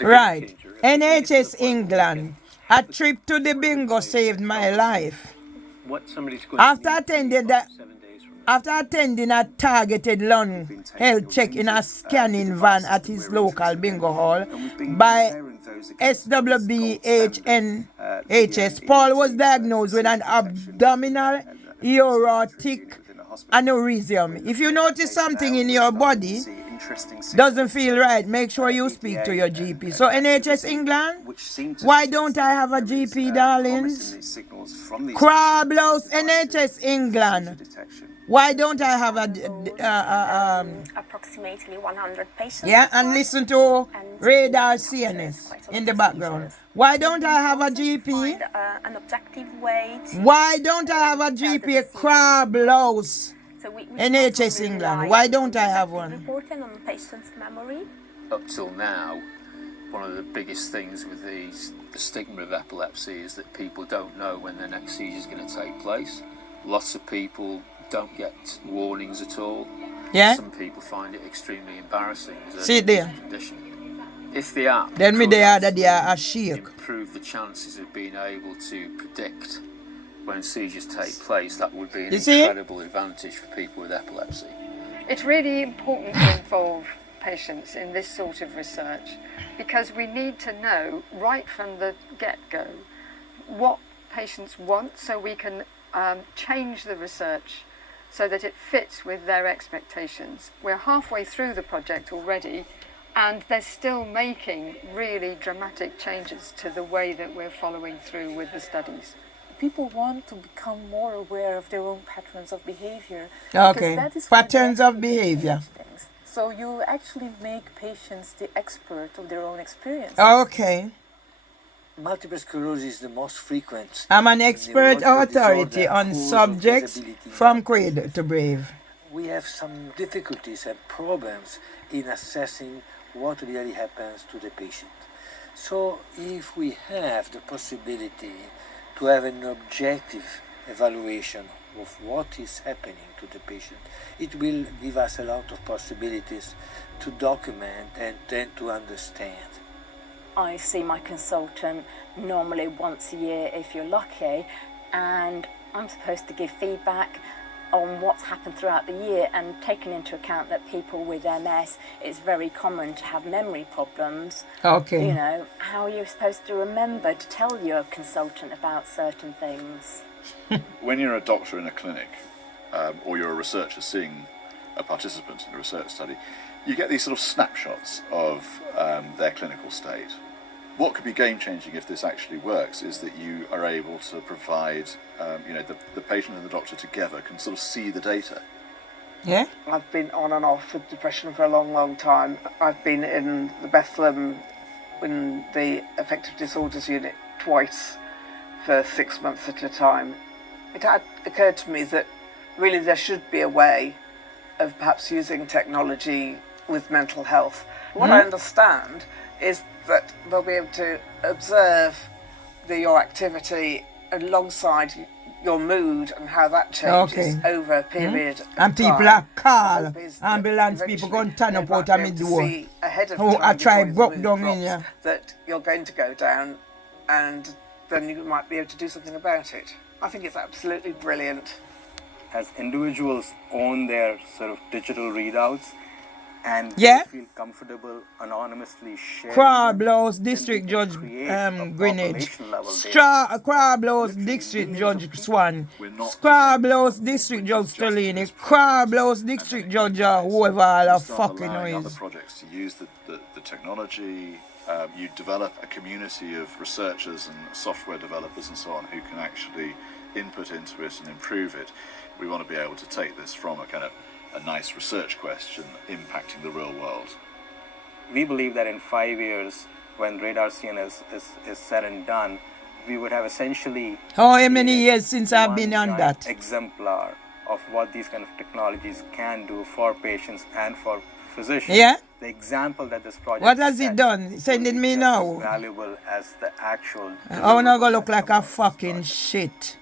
Right. NHS England. A trip to the bingo saved my life. After attending a targeted lung health check in a scanning van at his local bingo hall by SWBHNHS, Paul was diagnosed with an abdominal aortic aneurysm. If you notice something in your body doesn't feel right, make sure you speak to your GP. So NHS England, why don't I have a GP, darlings? Crablouse, NHS England, why don't I have a approximately 100 patients. yeah, and listen to radar CNS in the background. Why don't I have a GP? Find an objective way to Why don't I have a GP? Crablouse, so we NHS England, why don't I have one? Reporting on patient's memory. Up till now, one of the biggest things with the stigma of epilepsy is that people don't know when their next seizure is going to take place. Lots of people don't get warnings at all. Yeah. Some people find it extremely embarrassing as a See there. condition. If the app Then me could they are that they are a shake. improve the chances of being able to predict when seizures take place, that would be an You see? incredible advantage for people with epilepsy. It's really important to involve patients in this sort of research because we need to know right from the get-go what patients want so we can change the research so that it fits with their expectations. We're halfway through the project already and they're still making really dramatic changes to the way that we're following through with the studies. People want to become more aware of their own patterns of behavior. Okay, That is patterns of when behavior. things. So you actually make patients the expert of their own experience. Okay. Multiple sclerosis is the most frequent. I'm an expert neurological authority disorder on caused of subjects disability. from cradle to grave. We have some difficulties and problems in assessing what really happens to the patient. So if we have the possibility to have an objective evaluation of what is happening to the patient, it will give us a lot of possibilities to document and then to understand. I see my consultant normally once a year if you're lucky, and I'm supposed to give feedback on what's happened throughout the year, and taking into account that people with MS, it's very common to have memory problems. Okay. You know, how are you supposed to remember to tell your consultant about certain things? When you're a doctor in a clinic, or you're a researcher seeing a participant in a research study, you get these sort of snapshots of their clinical state. What could be game-changing if this actually works is that you are able to provide, the patient and the doctor together can sort of see the data. Yeah? I've been on and off with depression for a long, long time. I've been in the Bethlehem in the affective disorders unit twice for 6 months at a time. It had occurred to me that really there should be a way of perhaps using technology with mental health. What I understand is that they'll be able to observe your activity alongside your mood and how that changes over a period of And people time. are call The hope is that ambulance people eventually going to turn they up might out be of my able to door. see ahead of Oh, time I try before the broke mood down in drops ya. that you're going to go down, and then you might be able to do something about it. I think it's absolutely brilliant. As individuals own their sort of digital readouts and Yeah. they feel comfortable anonymously sharing Crablouse them, District then we Judge can create a Greenwich. population-level data. Crablouse District Judge Swan. We're not Crablouse District Judge Stolini. Crablouse District Judge whoever all you the start fucking allowing other noise. projects to use the technology. You develop a community of researchers and software developers and so on who can actually input into it and improve it. We want to be able to take this from a kind of a nice research question impacting the real world. We believe that in 5 years, when radar CNS is said and done, we would have essentially How many years since I've been on one that? giant exemplar of what these kind of technologies can do for patients and for physicians. Yeah? The example that this project What has it sets done? Send it will be me just now. as valuable as the actual. I wanna go look deliverable like a outcome of this fucking project. shit.